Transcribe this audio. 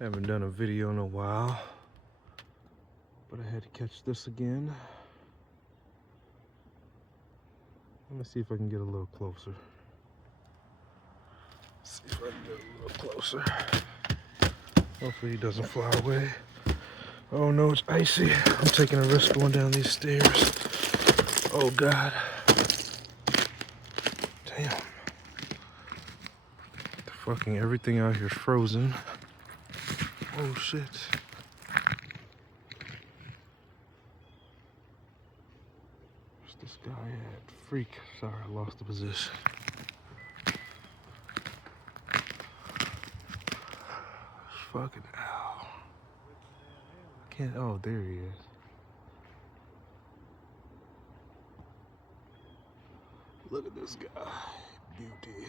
Haven't done a video in a while, but I had to catch this again. Let me see if I can get a little closer. See if I can get a little closer. Hopefully he doesn't fly away. Oh no, it's icy. I'm taking a risk going down these stairs. Oh God. Damn. Fucking everything out here is frozen. Oh shit. Where's this guy at? Freak. Sorry, I lost the position. Fucking ow. Can't. Oh, there he is. Look at this guy. Beauty.